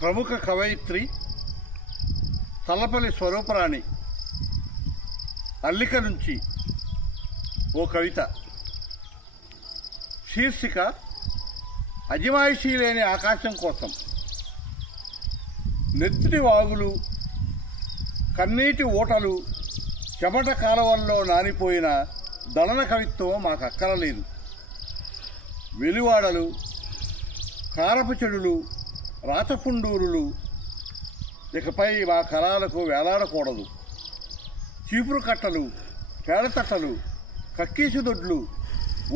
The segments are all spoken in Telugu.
ప్రముఖ కవయిత్రి చల్లపల్లి స్వరూపరాణి అల్లిక నుంచి ఓ కవిత. శీర్షిక అజమాయిషీ లేని ఆకాశం కోసం. నెత్తుటి వాగులు, కన్నీటి ఓటలు, చెమట కాలవల్లో నానిపోయిన దళన కవిత్వం మాకు అక్కరలేదు. వెలివాడలు, కారపు చెడులు, రాచపుండూరులు ఇకపై మా కళాలకు వేలాడకూడదు. చీపురు కట్టలు, పేడతట్టలు, కక్కీసుదొడ్లు,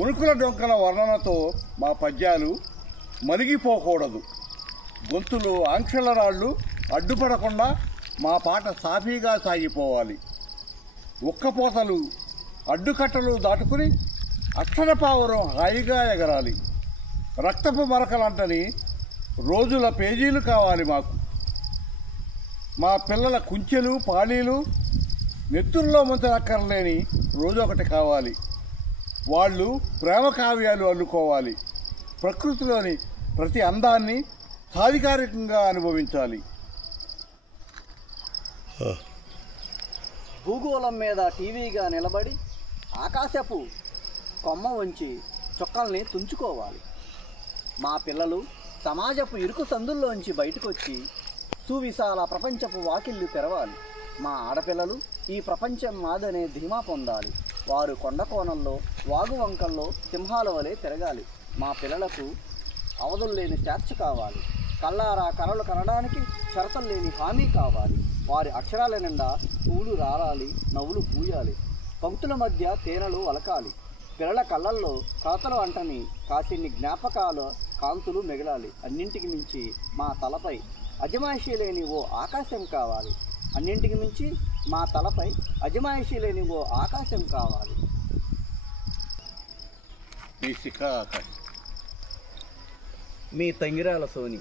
ఉనుకుల డొంకల వర్ణనతో మా పద్యాలు మరిగిపోకూడదు. గొంతులు ఆంక్షల రాళ్ళు అడ్డుపడకుండా మా పాట సాఫీగా సాగిపోవాలి. ఉక్కపోతలు, అడ్డుకట్టలు దాటుకుని అక్షరపావురం హాయిగా ఎగరాలి. రక్తపు మరకలంటని రోజుల పేజీలు కావాలి మాకు. మా పిల్లల కుంచెలు, పాళీలు నెత్తుల్లో ముంచనక్కర్లేని రోజు ఒకటి కావాలి. వాళ్ళు ప్రేమ కావ్యాలు అల్లుకోవాలి. ప్రకృతిలోని ప్రతి అందాన్ని సాధికారికంగా అనుభవించాలి. భూగోళం మీద టీవీగా నిలబడి ఆకాశపు కొమ్మ వంచి చొక్కల్ని తుంచుకోవాలి. మా పిల్లలు సమాజపు ఇరుకు సందుల్లోంచి బయటకొచ్చి సువిశాల ప్రపంచపు వాకిళ్ళు తెరవాలి. మా ఆడపిల్లలు ఈ ప్రపంచం మాదనే ధీమా పొందాలి. వారు కొండ కోణంలో, వాగు వంకల్లో సింహాల వలె తిరగాలి. మా పిల్లలకు అవధుల్లేని స్వేచ్ఛ కావాలి. కళ్ళారా కలలు కనడానికి షరతులు లేని హామీ కావాలి. వారి అక్షరాల నిండా పూలు రాలాలి, నవ్వులు పూయాలి. పంక్తుల మధ్య తేనెలు అలకాలి. పిల్లల కళ్ళల్లో కలతలు అంటని కాసిన్ని జ్ఞాపకాల కాంతులు మిగలాలి. అన్నింటికి మించి మా తలపై అజమాయిషీ లేని ఓ ఆకాశం కావాలి. అన్నింటికి మించి మా తలపై అజమాయిషీ లేని ఓ ఆకాశం కావాలి. మీ శిఖ ఆకాశం. మీ తంగిరాల సోని.